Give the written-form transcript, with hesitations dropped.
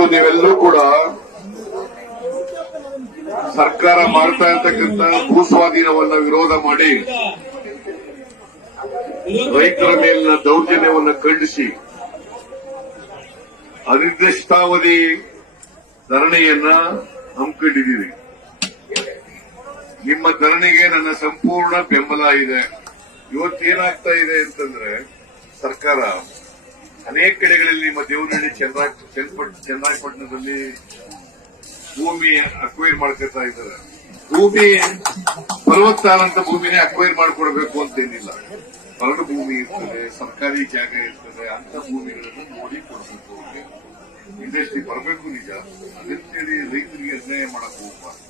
ಇವತ್ತು ನೀವೆಲ್ಲರೂ ಕೂಡ ಸರ್ಕಾರ ಮಾಡ್ತಾ ಇರ್ತಕ್ಕಂಥ ಭೂ ಸ್ವಾಧೀನವನ್ನ ವಿರೋಧ ಮಾಡಿ ರೈತರ ಮೇಲಿನ ದೌರ್ಜನ್ಯವನ್ನು ಖಂಡಿಸಿ ಅನಿರ್ದಿಷ್ಟಾವಧಿ ಧರಣಿಯನ್ನ ಹಮ್ಮಿಕೊಂಡಿದ್ದೀರಿ. ನಿಮ್ಮ ಧರಣಿಗೆ ನನ್ನ ಸಂಪೂರ್ಣ ಬೆಂಬಲ ಇದೆ. ಇವತ್ತೇನಾಗ್ತಾ ಇದೆ ಅಂತಂದ್ರೆ ಸರ್ಕಾರ ಅನೇಕ ಕಡೆಗಳಲ್ಲಿ ನಿಮ್ಮ ದೇವನಹಳ್ಳಿ ಚನ್ನರಾಯಪಟ್ಟಣದಲ್ಲಿ ಭೂಮಿ ಅಕ್ವೈರ್ ಮಾಡ್ಕೊತಾ ಇದ್ದಾರೆ. ಭೂಮಿ ಫಲವತ್ತಾದಂತ ಭೂಮಿನೇ ಅಕ್ವೈರ್ ಮಾಡಿಕೊಡ್ಬೇಕು ಅಂತೇನಿಲ್ಲ. ಹೊರಡು ಭೂಮಿ ಇರ್ತದೆ, ಸರ್ಕಾರಿ ಜಾಗ ಇರ್ತದೆ, ಅಂತ ಭೂಮಿಗಳನ್ನು ನೋಡಿ ಕೊಡಬೇಕು. ಇಂಡಸ್ಟ್ರಿ ಬರಬೇಕು ನಿಜ, ಅದಕ್ಕೇಳಿ ರೈತರಿಗೆ ಅನ್ಯಾಯ ಮಾಡಕ್ ಹೋಗ್ಬಾರ್ದು.